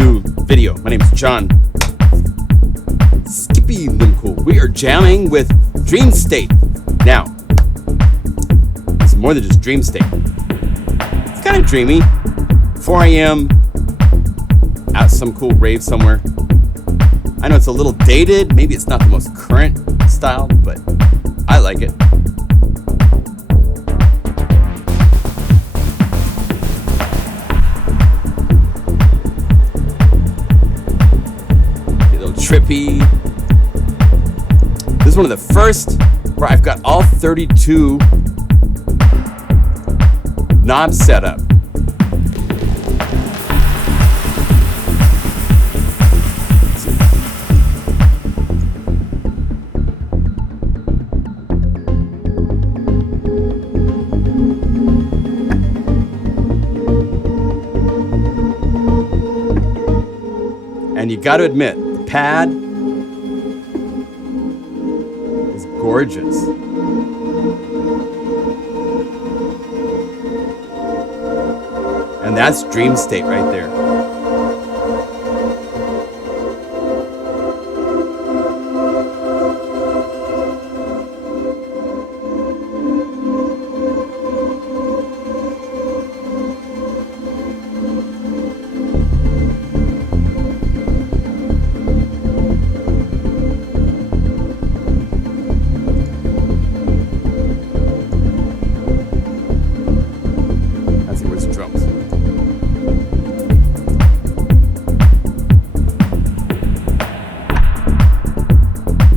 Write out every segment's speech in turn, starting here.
new video. My name is John. Skippy Limcool. We are jamming with Dreamstate. Now, it's more than just Dreamstate. It's kind of dreamy. 4 a.m. at some cool rave somewhere. I know it's a little dated. Maybe it's not the most current style, but I like it. A little trippy. This is one of the first where I've got all 32 knobs set up. And you got to admit, the pad is gorgeous. And that's Dreamstate right there.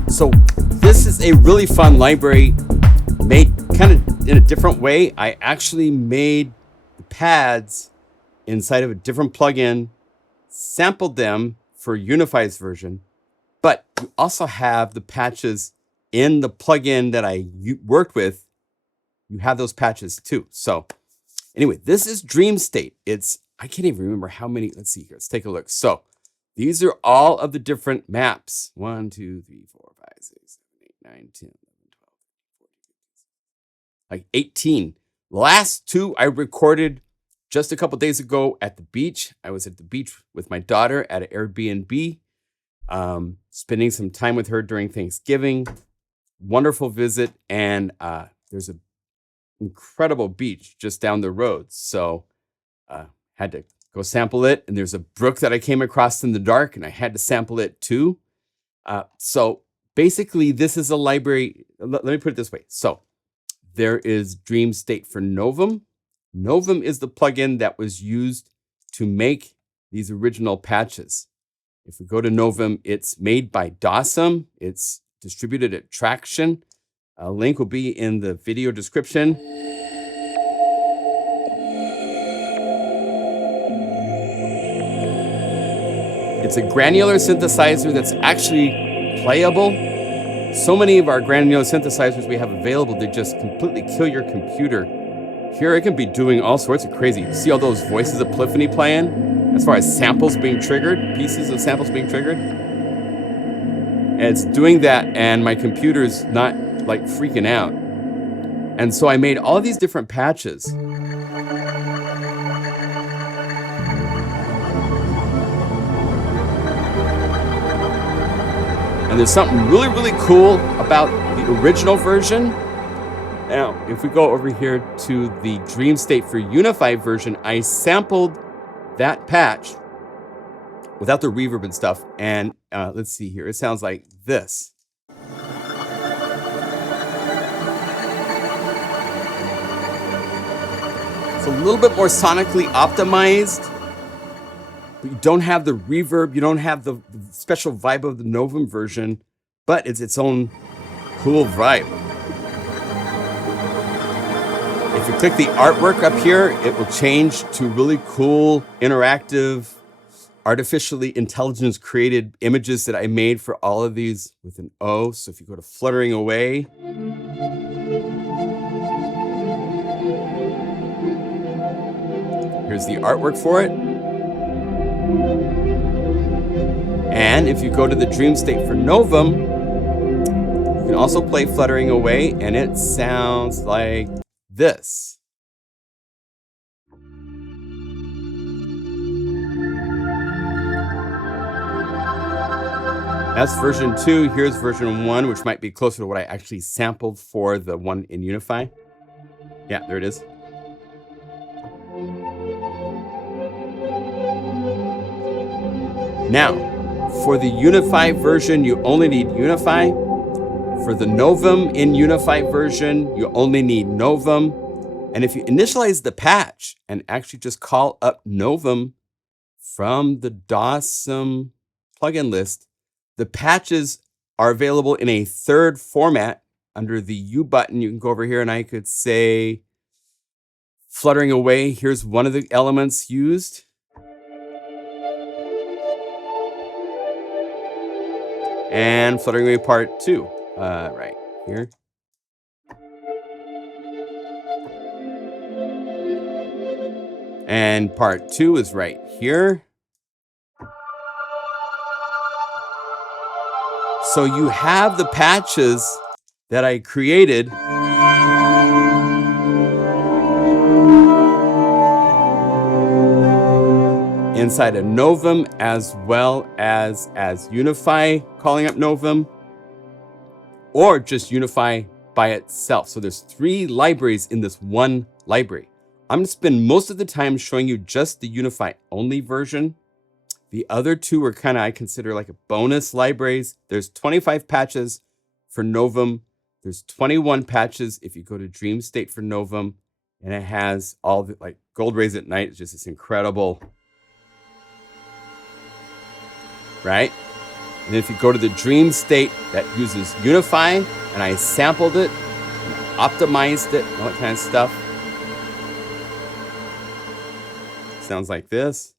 So this is a really fun library made kind of in a different way. I actually made the pads inside of a different plugin, sampled them for Unify's version, but you also have the patches in the plugin that I worked with. You have those patches too. So anyway, this is Dreamstate. I can't even remember how many. Let's see here. Let's take a look. So these are all of the different maps. 1, 2, 3, 4, 5, 6, 7, 8, 9, 10, 11, 12, 14, 15, like 18. The last two I recorded just a couple days ago at the beach. I was at the beach with my daughter at an Airbnb, spending some time with her during Thanksgiving. Wonderful visit. And there's an incredible beach just down the road. So had to go sample it. And there's a brook that I came across in the dark, and I had to sample it too. So basically, this is a library. Let me put it this way. So there is Dreamstate for Novum. Novum is the plugin that was used to make these original patches. If we go to Novum, it's made by Dawesome. It's distributed at Traction. A link will be in the video description. It's a granular synthesizer that's actually playable. So many of our granular synthesizers we have available, they just completely kill your computer. Here it can be doing all sorts of crazy. See all those voices of Polyphony playing? As far as samples being triggered, pieces of samples being triggered. And it's doing that, and my computer's not like freaking out. And so I made all these different patches. And there's something really, really cool about the original version. Now, if we go over here to the Dreamstate for Unify version, I sampled that patch without the reverb and stuff. And let's see here. It sounds like this. It's a little bit more sonically optimized. But you don't have the reverb, you don't have the special vibe of the Novum version, but it's its own cool vibe. If you click the artwork up here, it will change to really cool, interactive, artificially intelligence created images that I made for all of these with an O. So if you go to Fluttering Away, here's the artwork for it. And if you go to the Dreamstate for Novum, you can also play Fluttering Away, and it sounds like this. That's version 2. Here's version 1, which might be closer to what I actually sampled for the one in Unify. Yeah, there it is. Now, for the Unify version, you only need Unify. For the Novum in Unify version, you only need Novum. And if you initialize the patch and actually just call up Novum from the Dawesome plugin list, the patches are available in a third format under the U button. You can go over here and I could say fluttering away. Here's one of the elements used. And fluttering away part 2, right here. And part 2 is right here. So you have the patches that I created inside of Novum as well as Unify, calling up Novum, or just Unify by itself. So there's 3 libraries in this one library. I'm going to spend most of the time showing you just the Unify only version. The other 2 are kind of, I consider like a bonus libraries. There's 25 patches for Novum. There's 21 patches if you go to Dreamstate for Novum. And it has all the, like Gold Rays at Night. It's just this incredible, right? And if you go to the Dreamstate that uses Unify, and I sampled it, and optimized it, and all that kind of stuff. Sounds like this.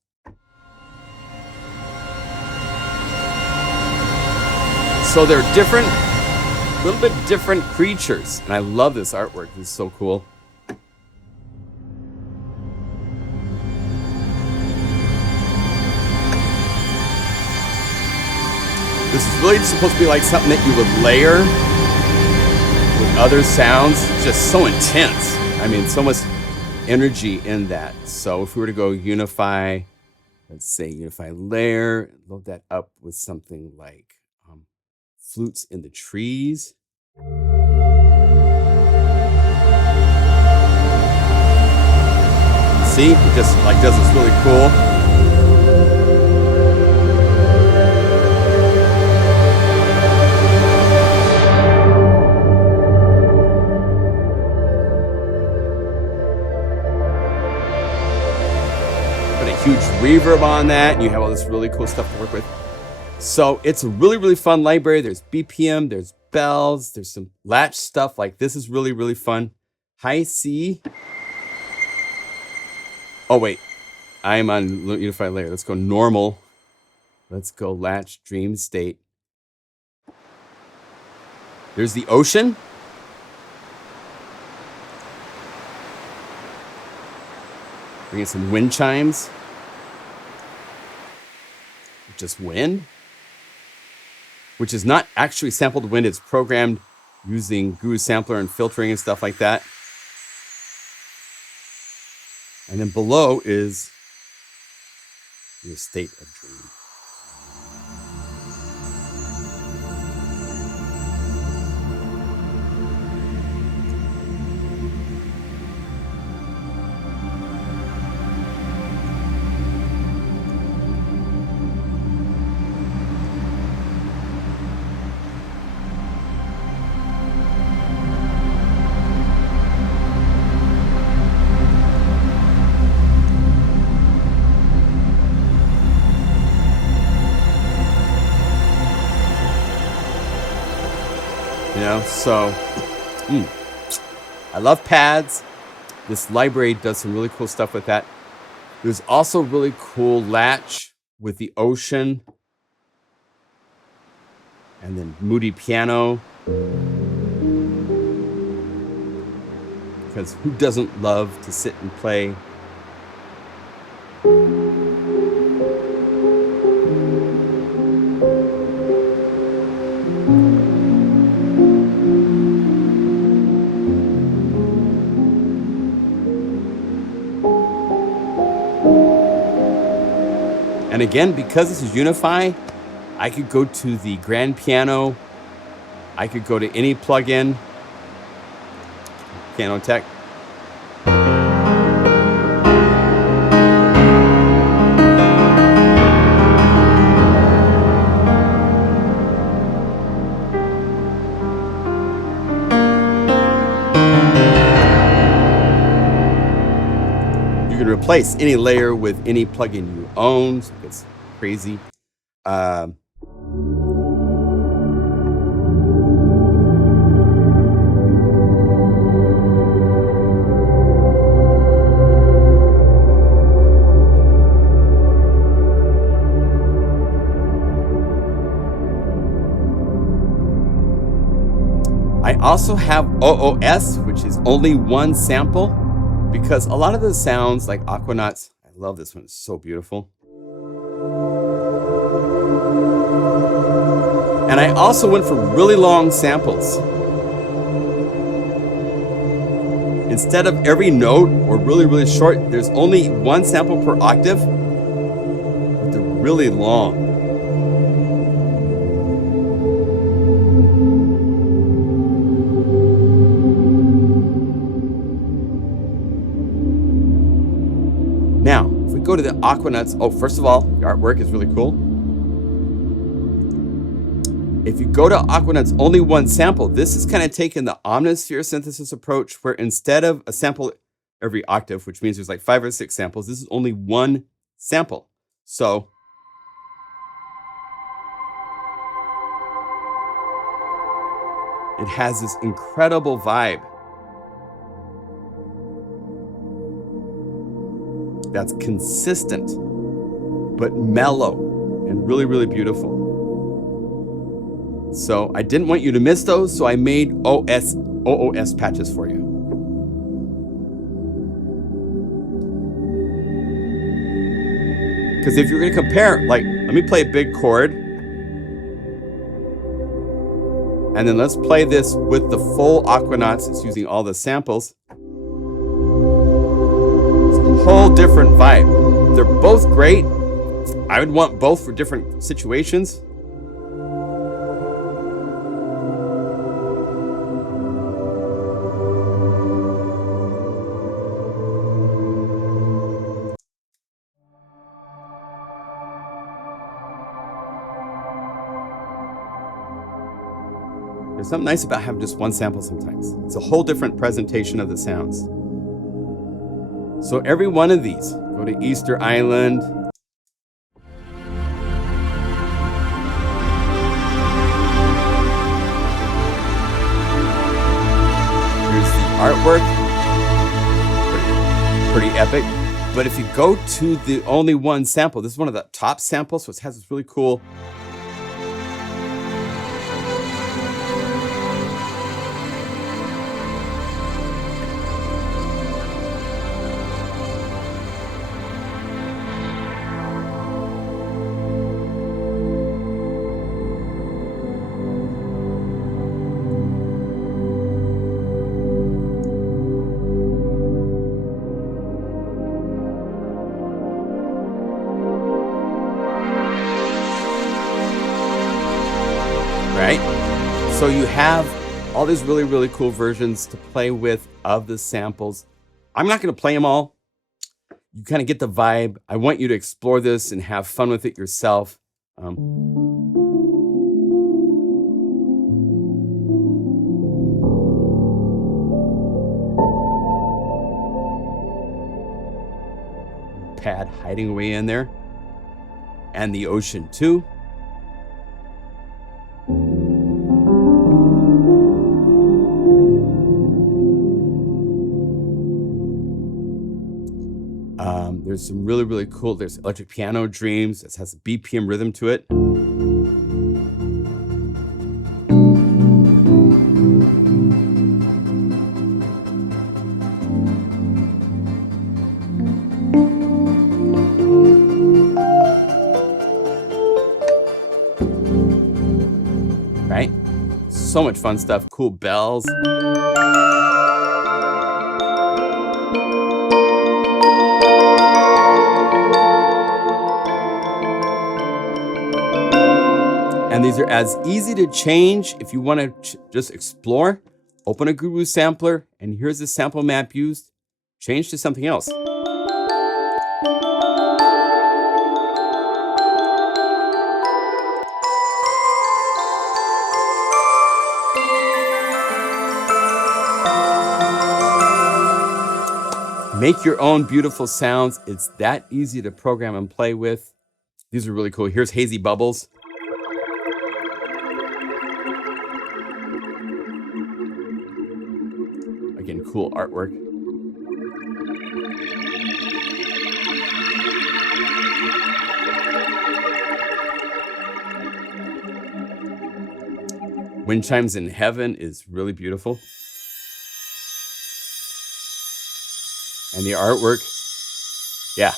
So they're different, a little bit different creatures. And I love this artwork. This is so cool. This is really supposed to be like something that you would layer with other sounds. It's just so intense. I mean, so much energy in that. So if we were to go Unify, let's say Unify layer, load that up with something like flutes in the trees. See, it just like does this really cool. Put a huge reverb on that, and you have all this really cool stuff to work with. So it's a really, really fun library. There's BPM, there's bells, there's some latch stuff. Like this is really, really fun. High C. Oh, wait. I'm on Unify layer. Let's go normal. Let's go latch Dreamstate. There's the ocean. Bring in some wind chimes. Just wind. Which is not actually sampled wind. It's programmed using Guru sampler and filtering and stuff like that. And then below is your state of dream. So I love pads. This library does some really cool stuff with that. There's also really cool latch with the ocean and then moody piano. Because who doesn't love to sit and play? And again, because this is Unify, I could go to the grand piano. I could go to any plugin, Piano Tech. You can replace any layer with any plugin you own. So it's crazy. I also have OOS, which is only one sample, because a lot of the sounds like Aquanauts, I love this one, it's so beautiful. And I also went for really long samples. Instead of every note or really, really short, there's only one sample per octave, but they're really long. Now, if we go to the Aquanauts, first of all, the artwork is really cool. If you go to Aquanauts only one sample, this is kind of taking the omnisphere synthesis approach, where instead of a sample every octave, which means there's like 5 or 6 samples, this is only one sample. So it has this incredible vibe that's consistent, but mellow and really, really beautiful. So I didn't want you to miss those, so I made OOS patches for you. Because if you're going to compare, like, let me play a big chord, and then let's play this with the full Aquanauts. It's using all the samples. Whole different vibe. They're both great. I would want both for different situations. There's something nice about having just one sample sometimes. It's a whole different presentation of the sounds. So every one of these, go to Easter Island. Here's the artwork. Pretty epic. But if you go to the only one sample, this is one of the top samples, so it has this really cool right? So you have all these really, really cool versions to play with of the samples. I'm not going to play them all. You kind of get the vibe. I want you to explore this and have fun with it yourself. Pad hiding away in there. And the ocean too. There's some really, really cool, there's electric piano Dreams. It has a BPM rhythm to it. Right? So much fun stuff, cool bells. And these are as easy to change if you want to just explore. Open a Guru sampler, and here's the sample map used. Change to something else. Make your own beautiful sounds. It's that easy to program and play with. These are really cool. Here's Hazy Bubbles. Again, cool artwork. Wind Chimes in Heaven is really beautiful. And the artwork, yeah.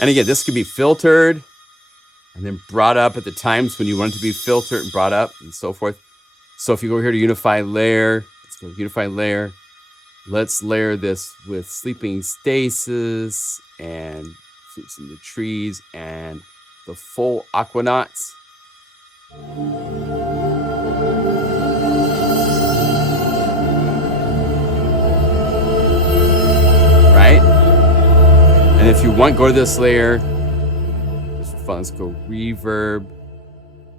And again, this could be filtered and then brought up at the times when you want it to be filtered and brought up and so forth. So if you go here to Unify Layer, let's go to Unify Layer. Let's layer this with Sleeping Stasis and Flutes in the Trees and the full Aquanauts. Right? And if you want, go to this layer. Just for fun, let's go reverb.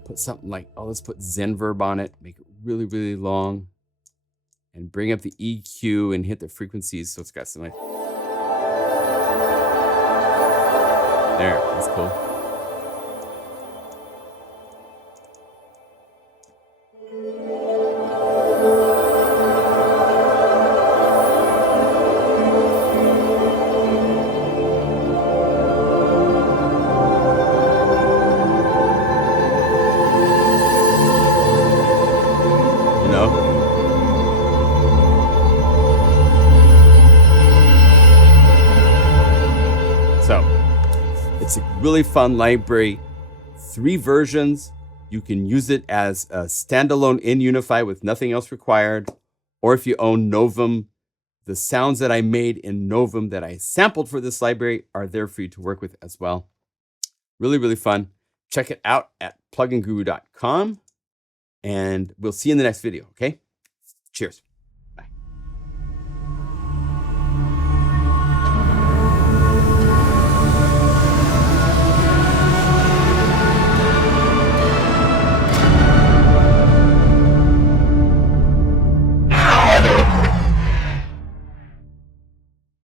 Put something like, let's put Zenverb on it. Make it really, really long. And bring up the EQ and hit the frequencies so it's got some like... There, that's cool. It's a really fun library, 3 versions. You can use it as a standalone in Unify with nothing else required. Or if you own Novum, the sounds that I made in Novum that I sampled for this library are there for you to work with as well. Really, really fun. Check it out at PlugInGuru.com. And we'll see you in the next video, okay? Cheers.